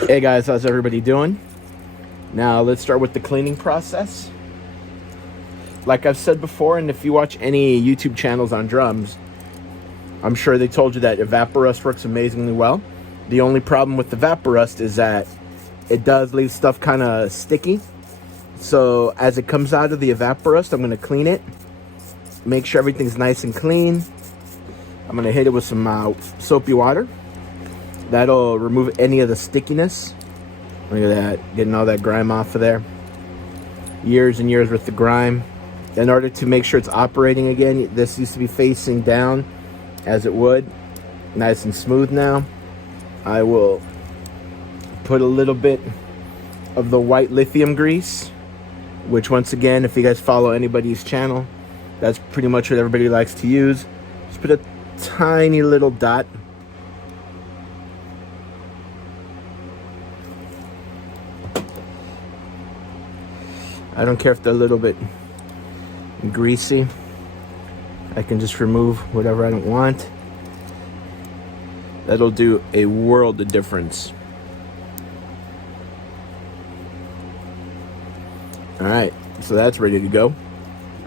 Hey guys, how's everybody doing? Now let's start with the cleaning process. Like I've said before, and if you watch any YouTube channels on drums, I'm sure they told you that Evaporust works amazingly well. The only problem with the Evaporust is that it does leave stuff kind of sticky. So as it comes out of the Evaporust, I'm going to clean it. Make sure everything's nice and clean. I'm going to hit it with some soapy water. That'll remove any of the stickiness. Look at that, getting all that grime off of there. Years and years worth of grime. In order to make sure it's operating again, this used to be facing down as it would. Nice and smooth now. I will put a little bit of the white lithium grease, which once again, if you guys follow anybody's channel, that's pretty much what everybody likes to use. Just put a tiny little dot. I don't care if they're a little bit greasy. I can just remove whatever I don't want. That'll do a world of difference. All right, so that's ready to go.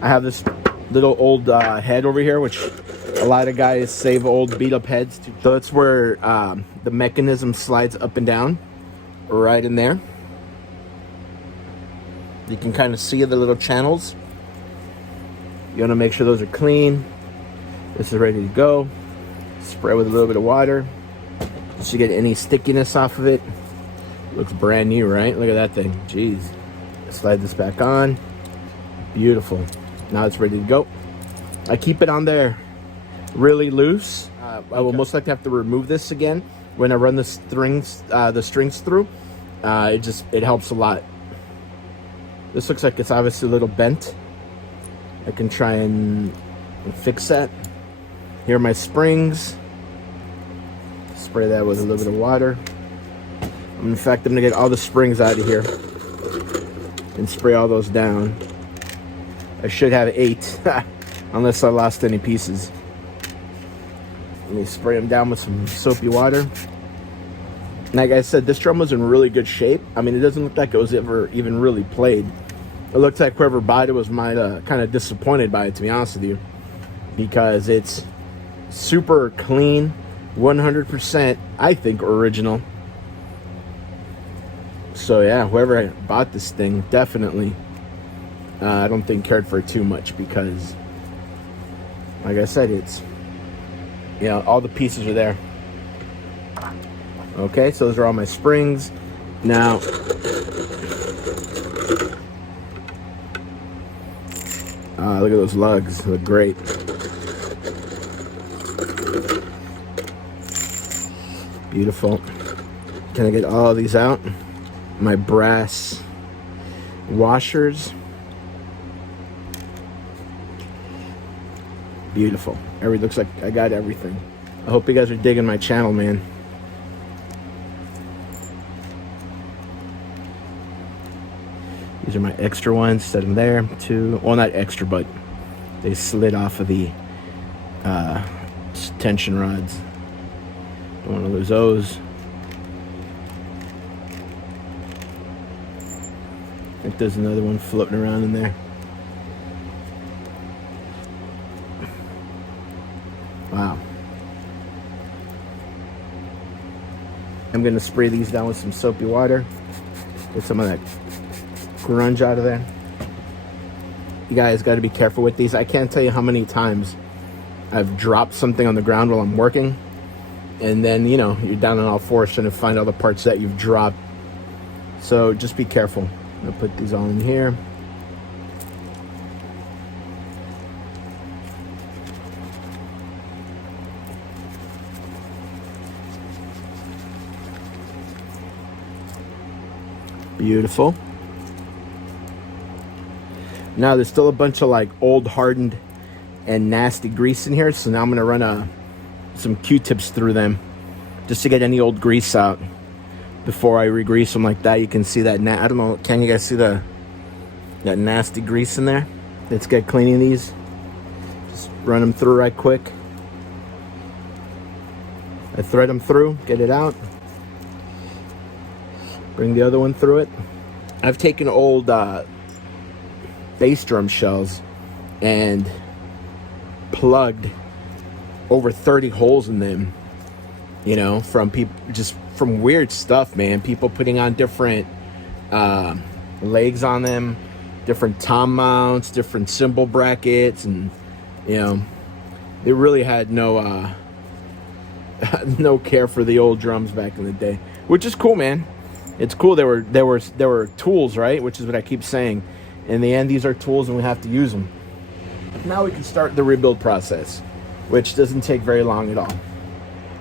I have this little old head over here, which a lot of guys save old beat up heads to. So that's where the mechanism slides up and down, right in there. You can kind of see the little channels. You want to make sure those are clean. This is ready to go. Spray with a little bit of water just to get any stickiness off of it. Looks brand new, right? Look at that thing. Jeez. Slide this back on. Beautiful. Now it's ready to go. I keep it on there really loose. I will most likely have to remove this again when I run the strings through. It helps a lot. This looks like it's obviously a little bent. I can try and fix that. Here are my springs. Spray that with a little bit of water. In fact, I'm gonna get all the springs out of here and spray all those down. I should have 8, unless I lost any pieces. Let me spray them down with some soapy water. Like I said, this drum was in really good shape. I mean, it doesn't look like it was ever even really played. It looked like whoever bought it was kind of disappointed by it, to be honest with you, because it's super clean, 100%, I think, original. So yeah, whoever bought this thing definitely, I don't think cared for it too much, because, like I said, it's, you know, all the pieces are there. Okay, so those are all my springs. Now, look at those lugs. They look great. Beautiful. Can I get all these out? My brass washers. Beautiful. Looks like I got everything. I hope you guys are digging my channel, man. These are my extra ones. Set them there too. Well, not extra, but they slid off of the tension rods. Don't want to lose those. I think there's another one floating around in there. Wow. I'm going to spray these down with some soapy water. Get some of that grunge out of there. You guys got to be careful with these. I can't tell you how many times I've dropped something on the ground while I'm working, and then, you know, you're down on all fours trying to find all the parts that you've dropped. So just be careful. I'm gonna put these all in here. Beautiful. Now there's still a bunch of like old hardened and nasty grease in here, so now I'm gonna run some Q-tips through them just to get any old grease out before I re-grease them like that. You can see that. I don't know, can you guys see that nasty grease in there? Let's get cleaning these. Just run them through right quick. I thread them through, get it out. Bring the other one through it. I've taken old bass drum shells and plugged over 30 holes in them, you know, from people, just from weird stuff, man. People putting on different legs on them, different tom mounts, different cymbal brackets, and, you know, they really had no no care for the old drums back in the day, which is cool, man. It's cool. There were tools, right? Which is what I keep saying. In the end, these are tools, and we have to use them. Now we can start the rebuild process, which doesn't take very long at all.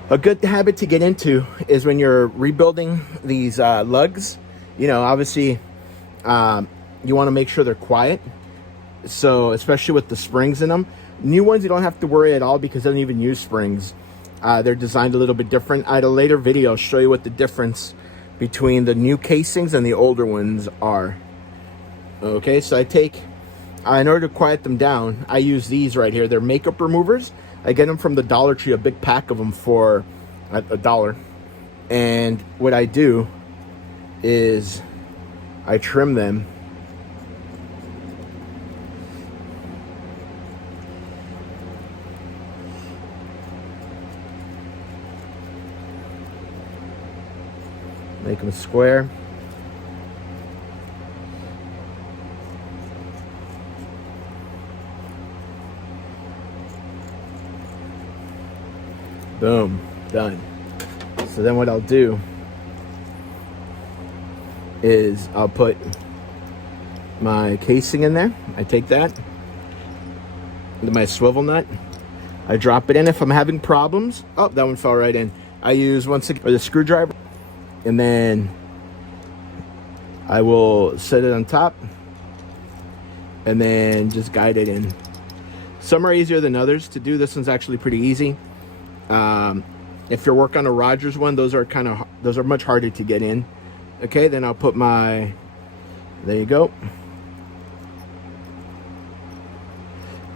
A good habit to get into is when you're rebuilding these lugs, you know, obviously you want to make sure they're quiet. So especially with the springs in them. New ones, you don't have to worry at all because they don't even use springs. They're designed a little bit different. At a later video, I'll show you what the difference between the new casings and the older ones are. Okay, so in order to quiet them down, I use these right here. They're makeup removers. I get them from the Dollar Tree, a big pack of them for $1. And what I do is I trim them. Make them square. Boom, done. So then what I'll do is I'll put my casing in there. I take that, my swivel nut, I drop it in. If I'm having problems, oh, that one fell right in. I use the screwdriver, and then I will set it on top and then just guide it in. Some are easier than others to do. This one's actually pretty easy. If you're working on a Rogers one, those are much harder to get in. Okay, then I'll put there you go.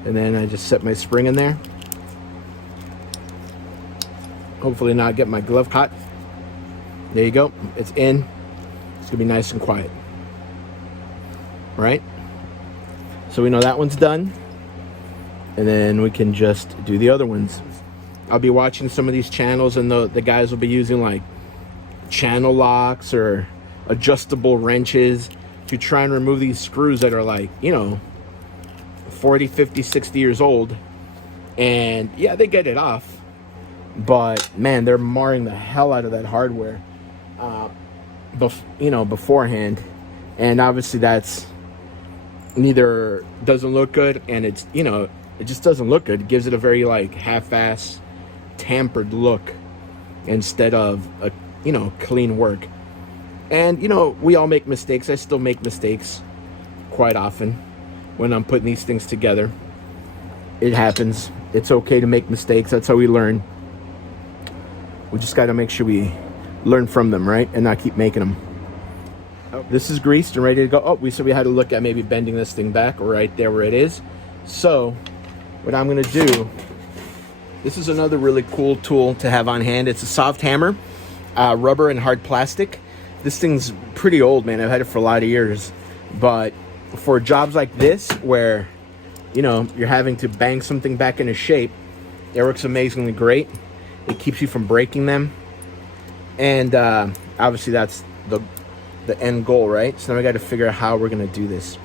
And then I just set my spring in there. Hopefully not get my glove caught. There you go, it's in. It's gonna be nice and quiet. All right, so we know that one's done. And then we can just do the other ones. I'll be watching some of these channels, and the guys will be using like channel locks or adjustable wrenches to try and remove these screws that are like, you know, 40, 50, 60 years old. And yeah, they get it off, but man, they're marring the hell out of that hardware, beforehand. And obviously that's neither doesn't look good, and it's, you know, it just doesn't look good. It gives it a very like half-ass, tampered look instead of a, you know, clean work. And you know, we all make mistakes. I still make mistakes quite often when I'm putting these things together. It happens. It's okay to make mistakes. That's how we learn. We just got to make sure we learn from them, right, and not keep making them. Oh, this is greased and ready to go. Oh, we said we had to look at maybe bending this thing back right there where it is. So what I'm going to do, this is another really cool tool to have on hand. It's a soft hammer, rubber and hard plastic. This thing's pretty old, man. I've had it for a lot of years. But for jobs like this, where, you know, you're having to bang something back into shape, it works amazingly great. It keeps you from breaking them. And obviously that's the end goal, right? So now we got to figure out how we're going to do this.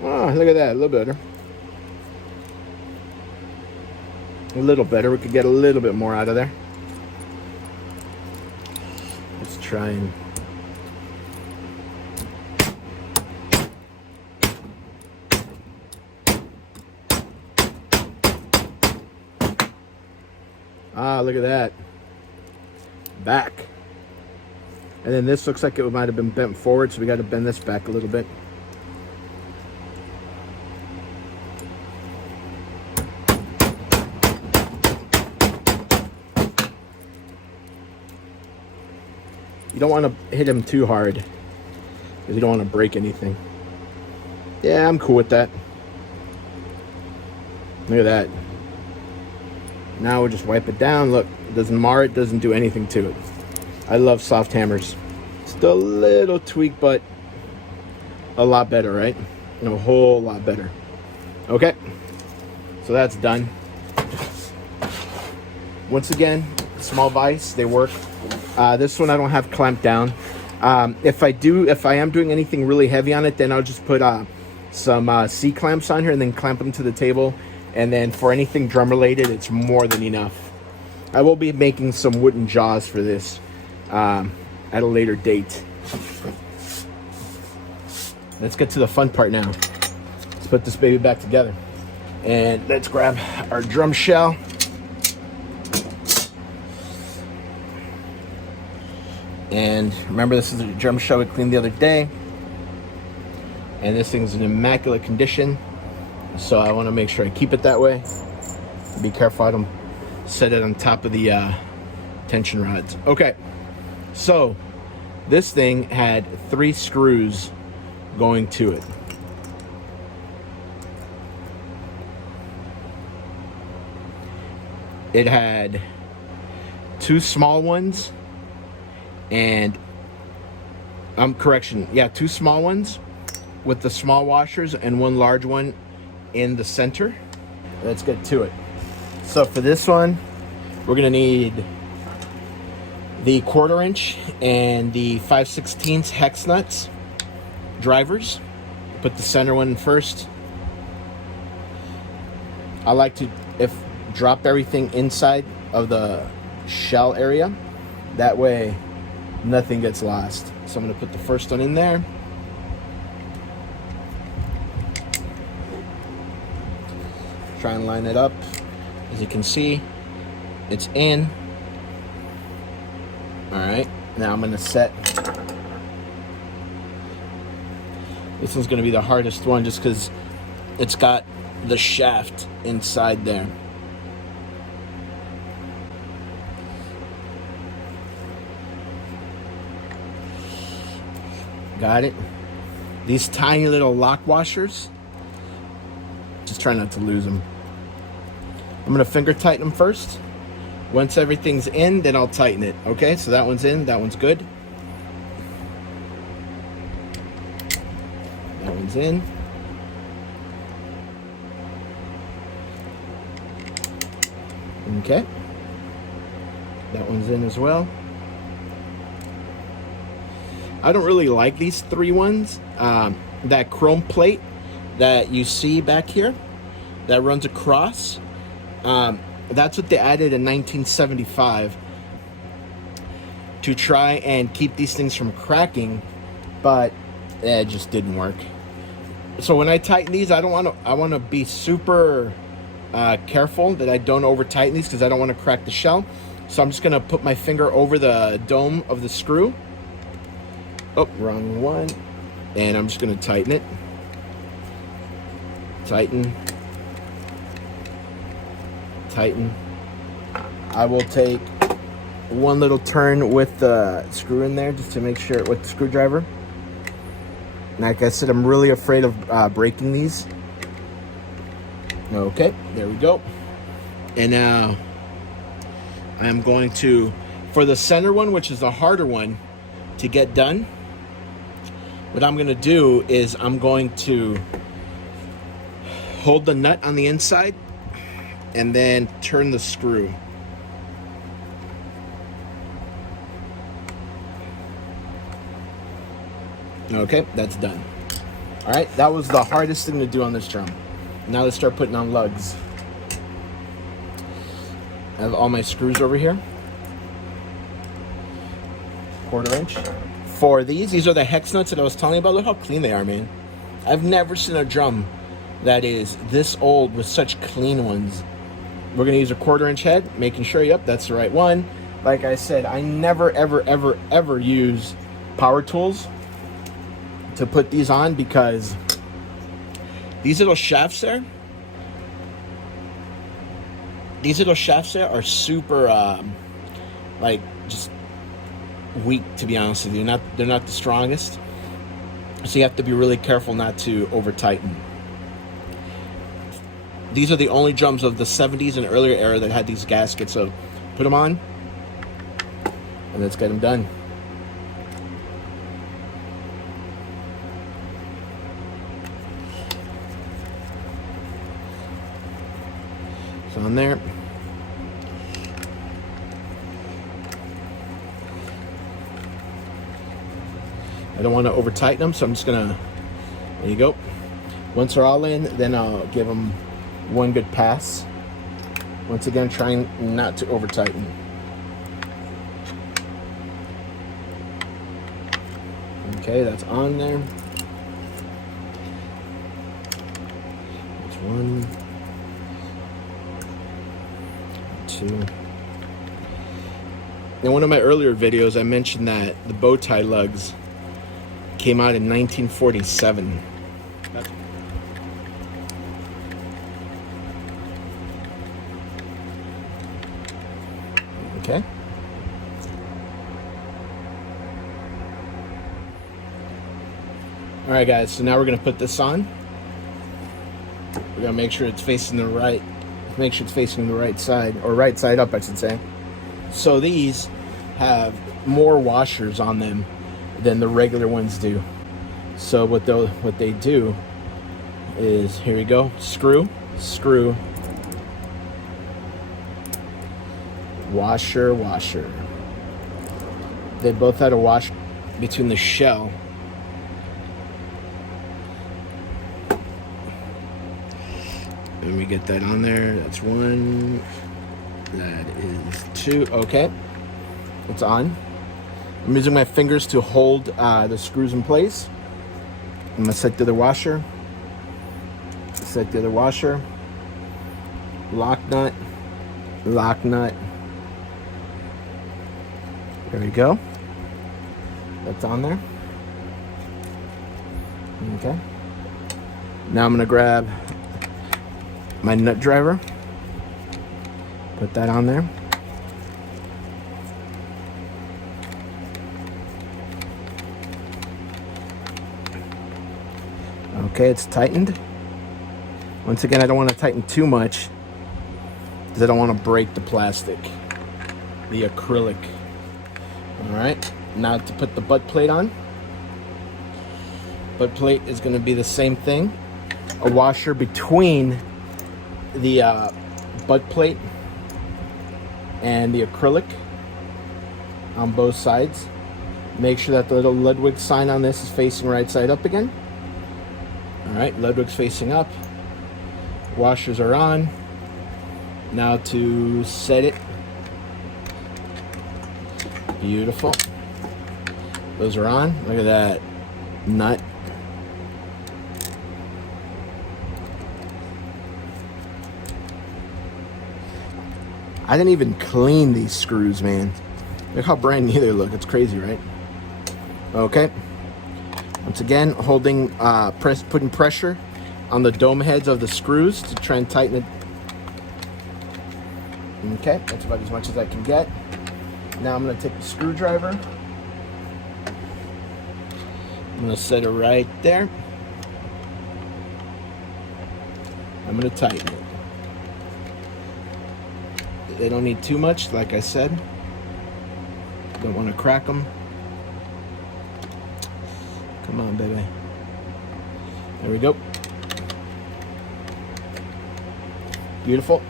Oh, look at that, a little better. A little better. We could get a little bit more out of there. Let's try and... Ah, look at that. Back. And then this looks like it might have been bent forward, so we got to bend this back a little bit. You don't want to hit him too hard because you don't want to break anything. Yeah, I'm cool with that. Look at that. Now we'll just wipe it down. Look, it doesn't mar it, doesn't do anything to it. I love soft hammers. Still a little tweak, but a lot better, right? A whole lot better. Okay, so that's done. Once again, small vise, they work. This one I don't have clamped down. If I am doing anything really heavy on it, then I'll just put some C-clamps on here and then clamp them to the table. And then for anything drum related, it's more than enough. I will be making some wooden jaws for this at a later date. Let's get to the fun part now. Let's put this baby back together. And let's grab our drum shell. And remember, this is a drum shell we cleaned the other day. And this thing's in immaculate condition. So I want to make sure I keep it that way. Be careful I don't set it on top of the tension rods. Okay, so this thing had 3 screws going to it. It had 2 small ones and 2 small ones with the small washers and 1 large one in the center. Let's get to it. So for this one, we're gonna need the 1/4 inch and the 5/16 hex nuts drivers. Put the center one first. I like to drop everything inside of the shell area. That way nothing gets lost. So I'm gonna put the first one in there. Try and line it up. As you can see, it's in. All right, now I'm gonna set. This one's gonna be the hardest one just because it's got the shaft inside there. Got it? These tiny little lock washers, just try not to lose them. I'm gonna finger tighten them first. Once everything's in, then I'll tighten it. Okay, so that one's in, that one's good. That one's in. Okay. That one's in as well. I don't really like these 3 ones. That chrome plate that you see back here that runs across, that's what they added in 1975 to try and keep these things from cracking, but it just didn't work. So when I tighten these, I want to be super careful that I don't over tighten these because I don't want to crack the shell. So I'm just gonna put my finger over the dome of the screw. Oh, wrong one. And I'm just gonna tighten it. Tighten. Tighten. I will take one little turn with the screw in there just to make sure, with the screwdriver. Like I said, I'm really afraid of breaking these. Okay, there we go. And now I'm going to, for the center one, which is the harder one to get done, what I'm gonna do is I'm going to hold the nut on the inside and then turn the screw. Okay, that's done. All right, that was the hardest thing to do on this drum. Now let's start putting on lugs. I have all my screws over here. 1/4 inch. For these are the hex nuts that I was telling you about. Look how clean they are, man. I've never seen a drum that is this old with such clean ones. We're gonna use a 1/4 inch head, making sure, yep, that's the right one. Like I said, I never, ever, ever, ever use power tools to put these on, because these little shafts there, are super, like, just weak, to be honest with you. They're not the strongest. So you have to be really careful not to over tighten. These are the only drums of the 70s and earlier era that had these gaskets. So put them on and let's get them done. So on there. I don't want to over tighten them, so I'm just gonna, there you go. Once they're all in, then I'll give them one good pass. Once again, trying not to over tighten. Okay, that's on there. That's one, two. In one of my earlier videos, I mentioned that the bow tie lugs came out in 1947. Okay. All right, guys, so now we're gonna put this on. We're gonna make sure it's facing the right, side, or right side up, I should say. So these have more washers on them than the regular ones do. So what they do is, here we go, screw, washer. They both had a wash between the shell and we get that on there. That's one, that is two. Okay, it's on. I'm using my fingers to hold the screws in place. I'm gonna set the other washer. Lock nut. There we go. That's on there. Okay. Now I'm gonna grab my nut driver. Put that on there. Okay, it's tightened. Once again, I don't want to tighten too much because I don't want to break the plastic, the acrylic. All right, now to put the butt plate on. Butt plate is going to be the same thing. A washer between the butt plate and the acrylic on both sides. Make sure that the little Ludwig sign on this is facing right side up again. All right, Ludwig's facing up. Washers are on. Now to set it. Beautiful. Those are on. Look at that nut. I didn't even clean these screws, man. Look how brand new they look. It's crazy, right? Okay. Once again, holding, putting pressure on the dome heads of the screws to try and tighten it. Okay, that's about as much as I can get. Now I'm going to take the screwdriver. I'm going to set it right there. I'm going to tighten it. They don't need too much, like I said. Don't want to crack them. Come on, baby. There we go. Beautiful.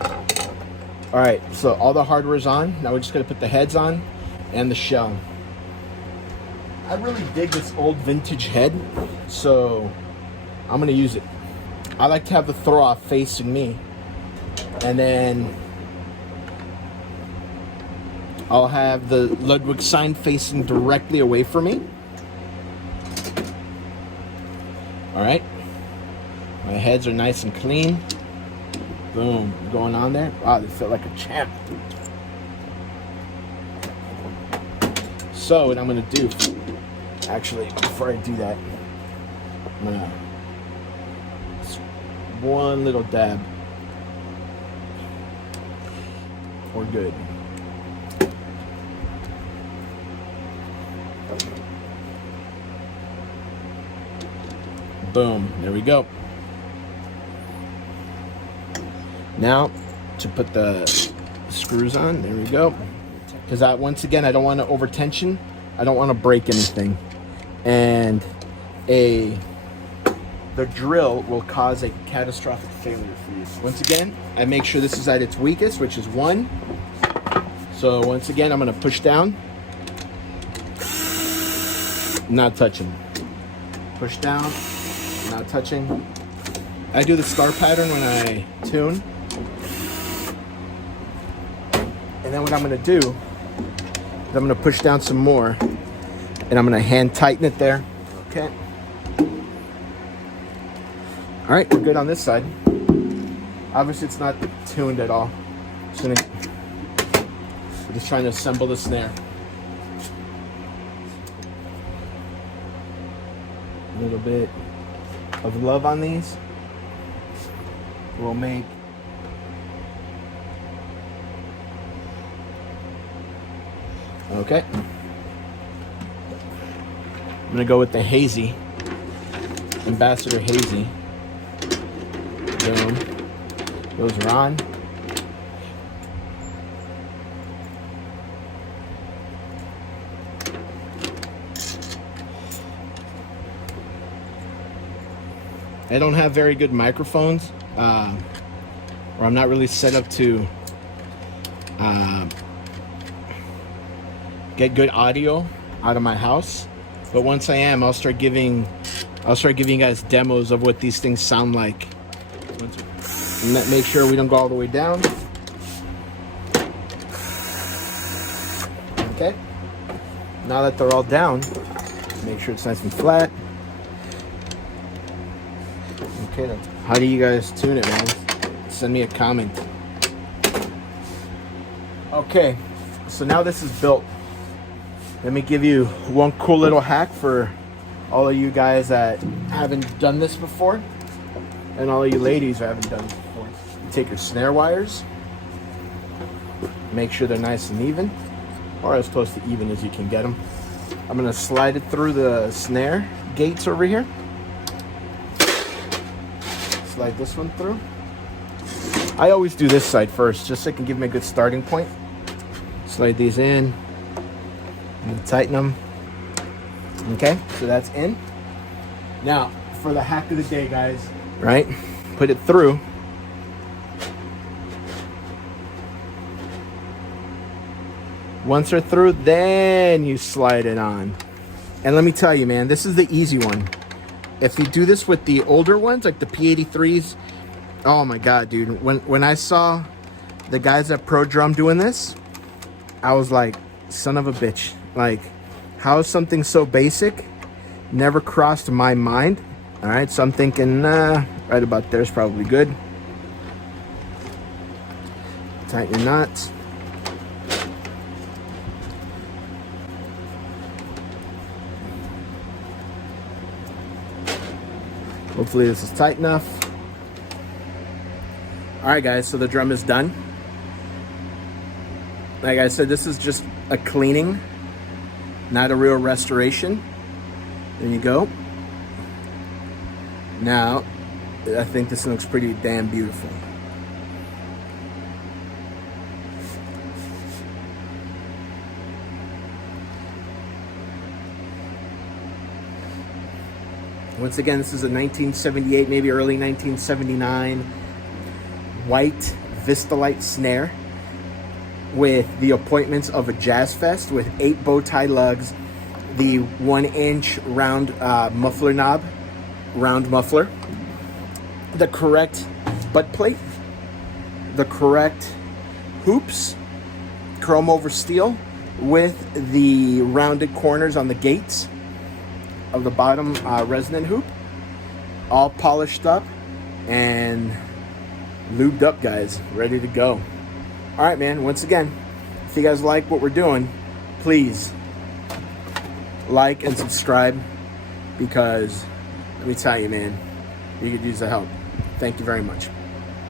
All right, so all the hardware's on. Now we're just gonna put the heads on and the shell. I really dig this old vintage head, so I'm gonna use it. I like to have the throw off facing me, and then I'll have the Ludwig sign facing directly away from me. All right, my heads are nice and clean. Boom, going on there. Wow, they feel like a champ. So what I'm gonna do, actually, before I do that, I'm gonna just one little dab. We're good. Boom, there we go. Now to put the screws on, there we go. Because once again, I don't want to over tension. I don't want to break anything. And the drill will cause a catastrophic failure for you. Once again, I make sure this is at its weakest, which is 1. So once again, I'm going to push down. Not touching. Push down. Not touching. I do the star pattern when I tune. And then what I'm going to do is I'm going to push down some more. And I'm going to hand tighten it there. Okay. All right, we're good on this side. Obviously, it's not tuned at all. We're just trying to assemble the snare. A little bit of love on these will make okay. I'm gonna go with the Hazy, Ambassador Hazy. Boom. Those are on. I don't have very good microphones, or I'm not really set up to get good audio out of my house. But once I am, I'll start giving you guys demos of what these things sound like. And make sure we don't go all the way down. Okay. Now that they're all down, make sure it's nice and flat. Okay, how do you guys tune it, man? Send me a comment. Okay, so now this is built. Let me give you one cool little hack for all of you guys that haven't done this before, and all of you ladies who haven't done this before. You take your snare wires, make sure they're nice and even, or as close to even as you can get them. I'm gonna slide it through the snare gates over here. Slide this one through. I always do this side first, just so it can give me a good starting point. Slide these in and tighten them. Okay, so that's in. Now, for the hack of the day, guys, right? Put it through. Once they're through, then you slide it on. And let me tell you, man, this is the easy one. If you do this with the older ones, like the P83s, oh my God, dude. When I saw the guys at Pro Drum doing this, I was like, son of a bitch. Like, how is something so basic? Never crossed my mind. All right, so I'm thinking, right about there is probably good. Tighten your knots. Hopefully this is tight enough. All right, guys, so the drum is done. Like I said, this is just a cleaning, not a real restoration. There you go. Now, I think this looks pretty damn beautiful. Once again, this is a 1978, maybe early 1979 white Vistalite snare with the appointments of a jazz fest with 8 bow tie lugs, the 1-inch round muffler knob, round muffler, the correct butt plate, the correct hoops, chrome over steel with the rounded corners on the gates of the bottom resonant hoop, all polished up and lubed up, guys, ready to go. All right, man, once again, if you guys like what we're doing, please like and subscribe, because let me tell you, man, you could use the help. Thank you very much.